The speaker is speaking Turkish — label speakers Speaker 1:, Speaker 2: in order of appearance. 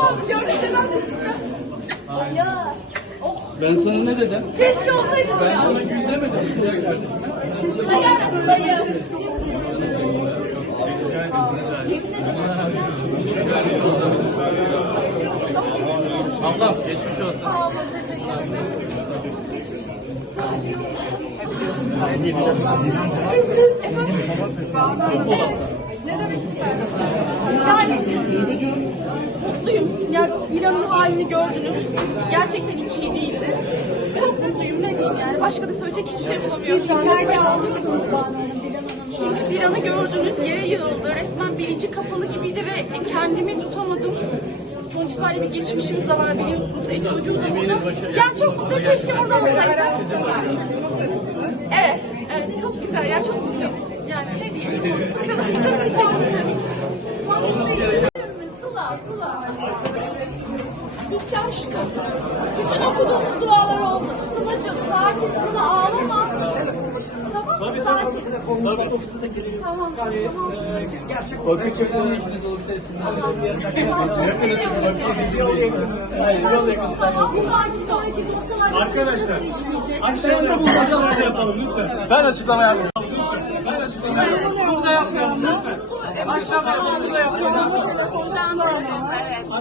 Speaker 1: oldu. De çıktım. Ya. Oh.
Speaker 2: Ben sana ne dedim?
Speaker 1: Keşke olsaydı
Speaker 2: Ben
Speaker 1: ya.
Speaker 2: sana gül demedim. Sıra geldim.
Speaker 1: Hayır, hayır.
Speaker 2: Ablam geçmiş olsun.
Speaker 1: Sağ olun, teşekkür ederim. Yani mutluyum. Ya İran'ın halini gördünüz. Gerçekten hiç iyi değildi. Çok mutluyum ne diyeyim yani. Başka da söyleyecek hiçbir şey bulamıyorum. İçeride. Şimdi Dilan'ı gördünüz yere yığıldı. Resmen bilinci kapalı gibiydi ve kendimi tutamadım. Sonuç itibariyle bir geçmişimiz de var biliyorsunuz. E çocuğu da burada. Yani çok mutluyum. Keşke burada olsaydı. Evet, evet çok güzel ya çok mutluyum. Yani ne diyeyim? Çok teşekkür ederim. Bitti aşkım. Bütün okuduğumuz dualar oldu. Sıla'cığım sakin, Sıla ağlama. Tamam mı? Sakin. Tamam, tamam Sıla'cığım.
Speaker 2: Bakın çıktığında işiniz olursa etsinler. Hayır, yol yakın.
Speaker 1: Tamam, sakin sonraki dosyalarda
Speaker 3: Arkadaşlar.
Speaker 1: işleyecek?
Speaker 3: Aşağıda bulmacalar yapalım lütfen.
Speaker 2: Ben açıklama yapayım.
Speaker 3: Aşağıda yapalım.
Speaker 1: Şu 上面那个风扇？